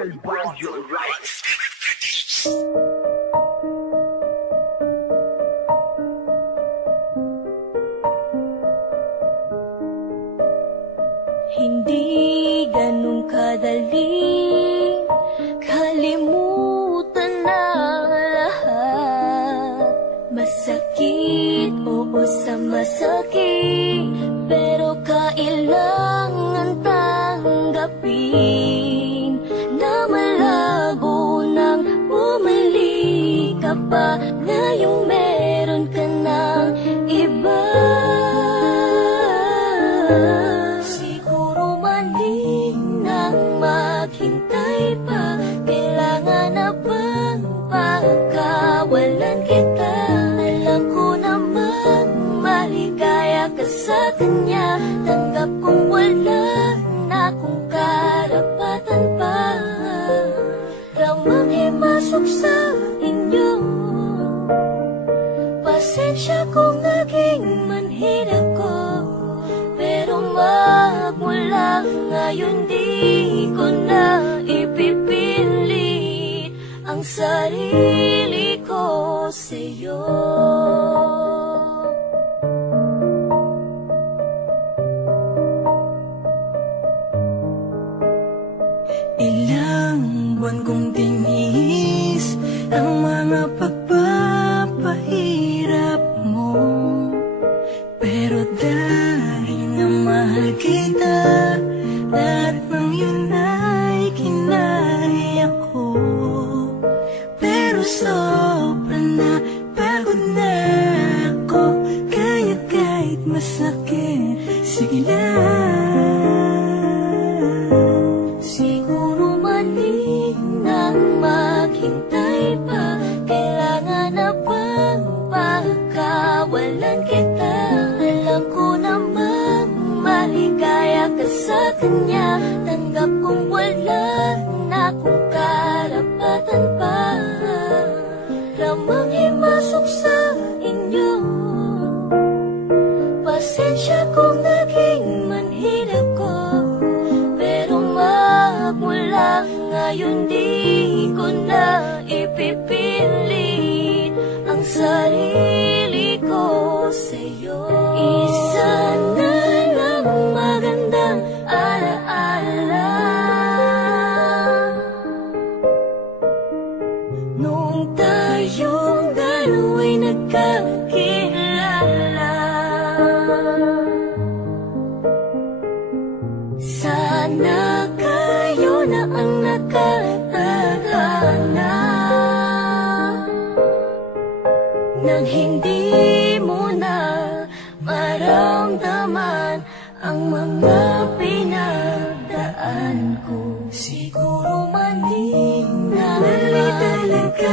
Hindi ganun kadaling kalimutan na lahat. Masakit, oo sa masakit, pero kailangan tanggapin na malabo nang bumalik ka pa. Ngayong meron ka ng iba, siguro mali nang maghintay pa. Kailangan na bang pagkawalan kita? Alam ko namang maligaya ka sa kanya. Tanggap kong wala na kung karapatan pa. Ramang himasok sa inyo, pasensya kung naging manhid ako, pero magmula ngayon di ko na ipipilit ang sarili ko sa'yo. Ilang buwan kong tinis ang mga pagpapahirap mo, pero dahil na mahal kita, lahat ng yun ay kinaya ko. Pero sobra na, pagod na ako, kaya kahit masakit, sige lang. Siguro mali nang maghintay pa. Kailangan na bang pagkawalan kita? Alam ko namang maligaya ka sa kanya. Tanggap kong wala na kung karapatan pa. Ramang himasok sa inyo, pasensya kung naging manhid ako, pero magmula ngayon di ko na ipipilit ang sarili ko sa'yo. Isa na lang magandang alaala noong tayong dalawa'y nagkakilala. Sana kayo na ang nakatagana nang hindi mo na maramdaman ang mga pinagdaan ko. Siguro mali na Mali talaga